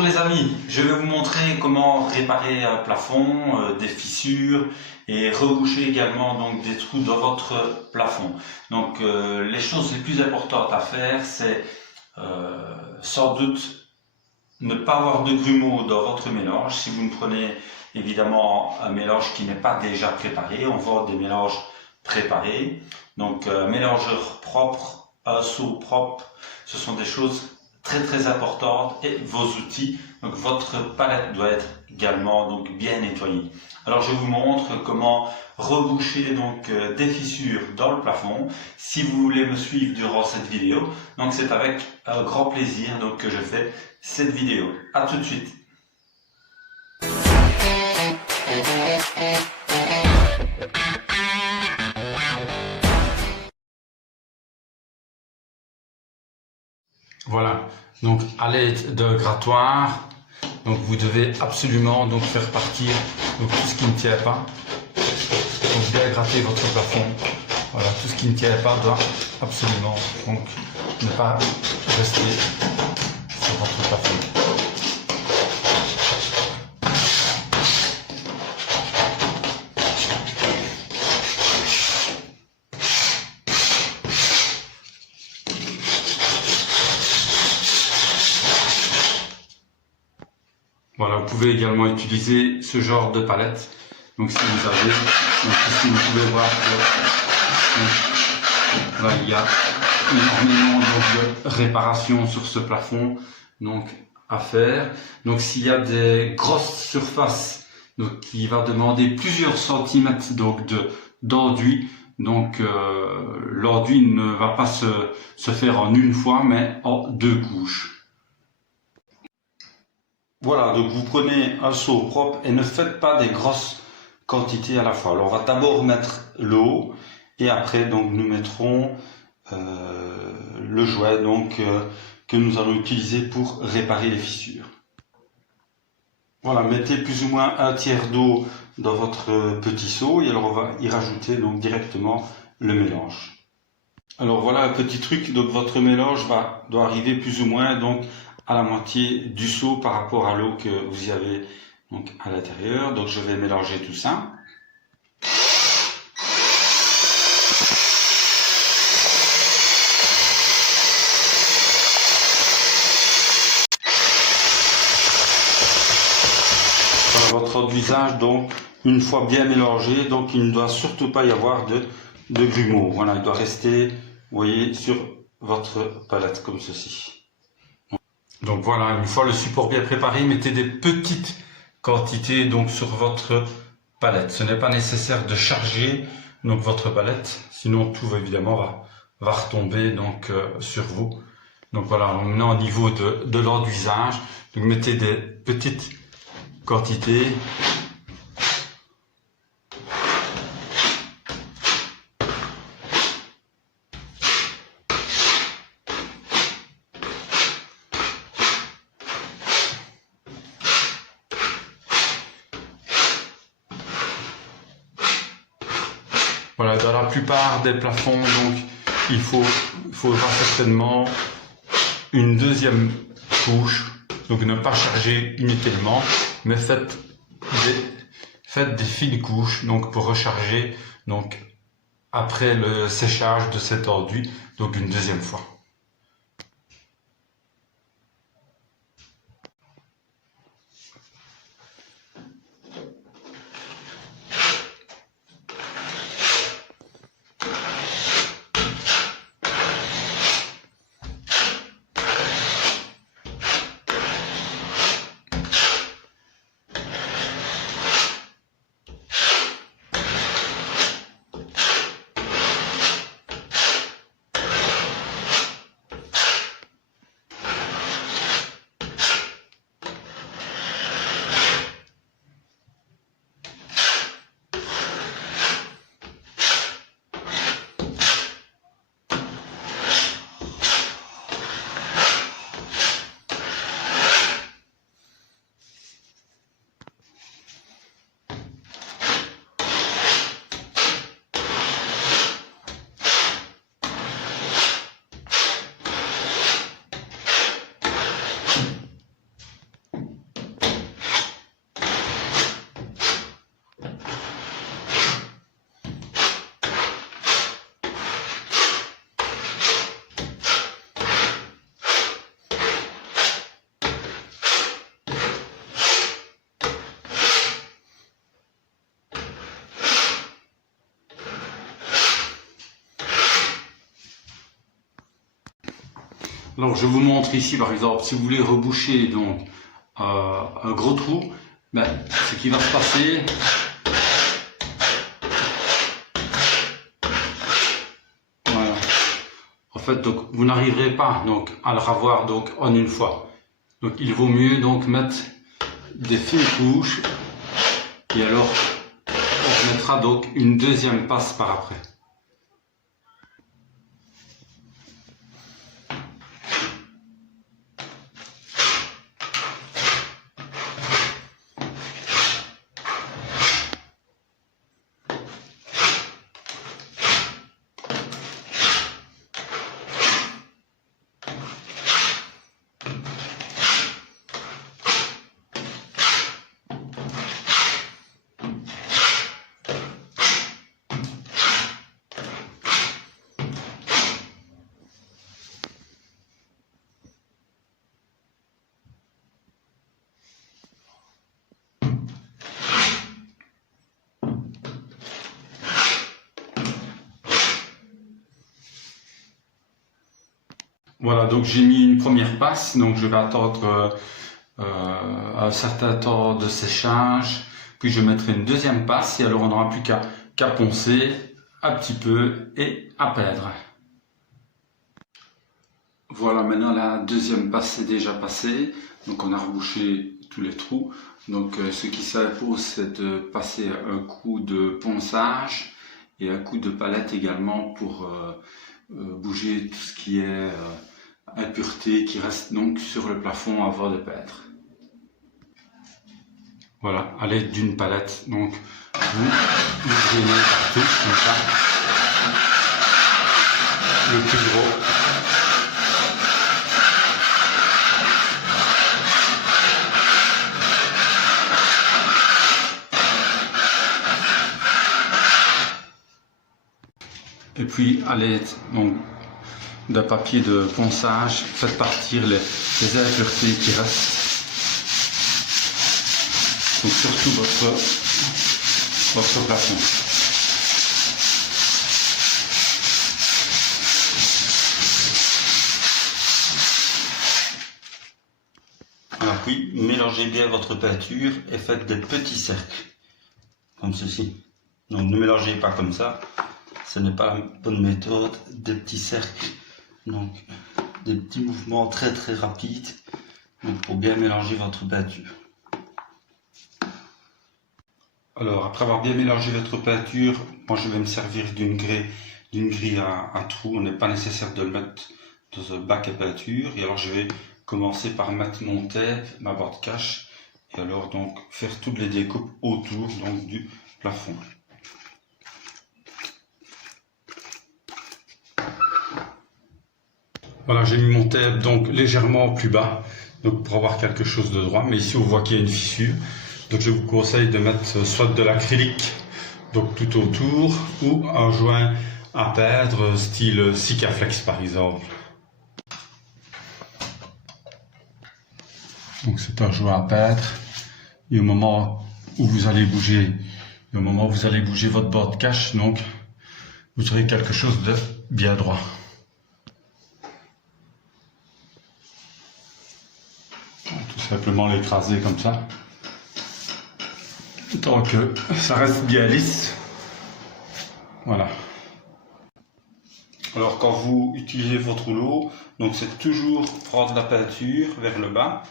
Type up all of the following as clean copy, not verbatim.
Bonjour les amis, je vais vous montrer comment réparer un plafond, des fissures et reboucher également donc des trous dans votre plafond. Donc les choses les plus importantes à faire, c'est sans doute ne pas avoir de grumeaux dans votre mélange. Si vous ne prenez évidemment un mélange qui n'est pas déjà préparé, on vend des mélanges préparés. Donc un mélangeur propre, un seau propre, ce sont des choses très importantes, et vos outils. Donc votre palette doit être également donc bien nettoyée. Alors je vous montre comment reboucher donc des fissures dans le plafond. Si vous voulez me suivre durant cette vidéo, donc c'est avec un grand plaisir donc que je fais cette vidéo. À tout de suite. Voilà, donc à l'aide d'un grattoir, donc vous devez absolument donc faire partir donc tout ce qui ne tient pas. Donc bien gratter votre plafond. Voilà, tout ce qui ne tient pas doit absolument donc ne pas rester sur votre plafond. Voilà, vous pouvez également utiliser ce genre de palette. Donc si vous avez, donc ici vous pouvez voir que là, il y a énormément donc, de réparations sur ce plafond donc à faire. Donc s'il y a des grosses surfaces donc qui va demander plusieurs centimètres donc d'enduit, donc l'enduit ne va pas se faire en une fois mais en deux couches. Voilà, donc vous prenez un seau propre et ne faites pas des grosses quantités à la fois. Alors on va d'abord mettre l'eau et après donc nous mettrons le jouet donc que nous allons utiliser pour réparer les fissures. Voilà, mettez plus ou moins un tiers d'eau dans votre petit seau et alors on va y rajouter donc directement le mélange. Alors voilà un petit truc, donc votre mélange doit arriver plus ou moins donc à la moitié du seau par rapport à l'eau que vous y avez donc à l'intérieur. Donc je vais mélanger tout ça. Voilà votre enduisage, donc une fois bien mélangé, donc il ne doit surtout pas y avoir de grumeaux. Voilà, il doit rester, vous voyez, sur votre palette comme ceci. Donc voilà, une fois le support bien préparé, mettez des petites quantités donc sur votre palette. Ce n'est pas nécessaire de charger donc votre palette, sinon tout évidemment va retomber donc sur vous. Donc voilà, on est au niveau de l'enduisage. Donc mettez des petites quantités. Voilà, dans la plupart des plafonds, donc il faudra certainement une deuxième couche. Donc ne pas charger inutilement, mais faites des fines couches donc pour recharger donc après le séchage de cet enduit donc une deuxième fois. Alors je vous montre ici par exemple, si vous voulez reboucher donc un gros trou, ben, ce qui va se passer, voilà. En fait donc vous n'arriverez pas donc à le ravoir donc en une fois. Donc il vaut mieux donc mettre des fines couches et alors on mettra donc une deuxième passe par après. Voilà, donc j'ai mis une première passe, donc je vais attendre un certain temps de séchage, puis je mettrai une deuxième passe et alors on n'aura plus qu'à poncer un petit peu et à peindre. Voilà, maintenant la deuxième passe est déjà passée, donc on a rebouché tous les trous. Donc ce qui s'impose, c'est de passer un coup de ponçage et un coup de palette également pour bouger tout ce qui est impureté qui reste donc sur le plafond avant de peindre. Voilà, à l'aide d'une palette, donc vous drainez partout comme ça, le plus gros. Et puis à l'aide donc d'un papier de ponçage, faites partir les impuretés qui restent. Donc surtout votre plafond. Alors puis, mélangez bien votre peinture et faites des petits cercles, comme ceci. Donc ne mélangez pas comme ça, ce n'est pas la bonne méthode, des petits cercles. Donc des petits mouvements très très rapides donc, pour bien mélanger votre peinture. Alors après avoir bien mélangé votre peinture, moi je vais me servir d'une grille à trous. On n'est pas nécessaire de le mettre dans un bac à peinture. Et alors je vais commencer par mettre mon tape, ma boîte cache et alors donc faire toutes les découpes autour donc du plafond. Voilà, j'ai mis mon tape donc légèrement plus bas, donc pour avoir quelque chose de droit. Mais ici on voit qu'il y a une fissure, donc je vous conseille de mettre soit de l'acrylique donc tout autour ou un joint à peindre style Sikaflex par exemple. Donc c'est un joint à peindre et au moment où vous allez bouger, votre boîte cache, donc vous aurez quelque chose de bien droit. Tout simplement l'écraser comme ça, tant que ça reste bien lisse. Voilà. Alors quand vous utilisez votre rouleau, donc c'est toujours prendre la peinture vers le bas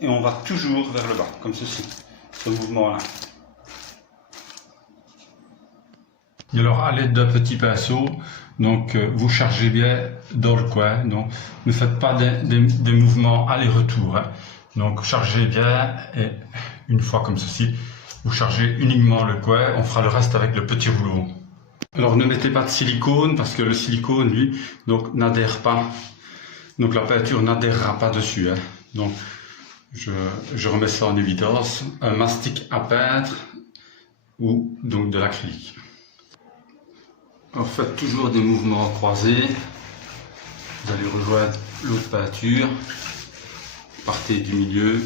et on va toujours vers le bas, comme ceci, ce mouvement-là. Et alors à l'aide d'un petit pinceau, donc vous chargez bien dans le coin, donc ne faites pas des mouvements aller-retour. Hein. Donc chargez bien et une fois comme ceci, vous chargez uniquement le coin, on fera le reste avec le petit rouleau. Alors ne mettez pas de silicone parce que le silicone lui donc n'adhère pas, donc la peinture n'adhérera pas dessus. Hein. Donc je remets ça en évidence, un mastic à peindre ou donc de l'acrylique. Alors faites toujours des mouvements croisés, vous allez rejoindre l'autre peinture, partez du milieu,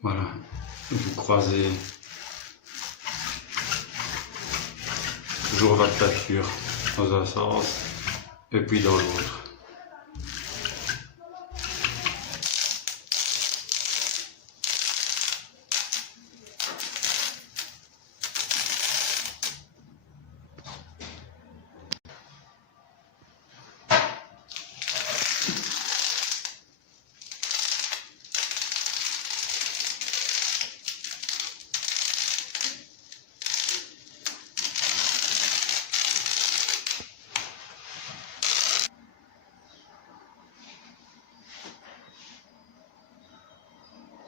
voilà, vous croisez toujours votre peinture. dans un sens et puis dans l'autre.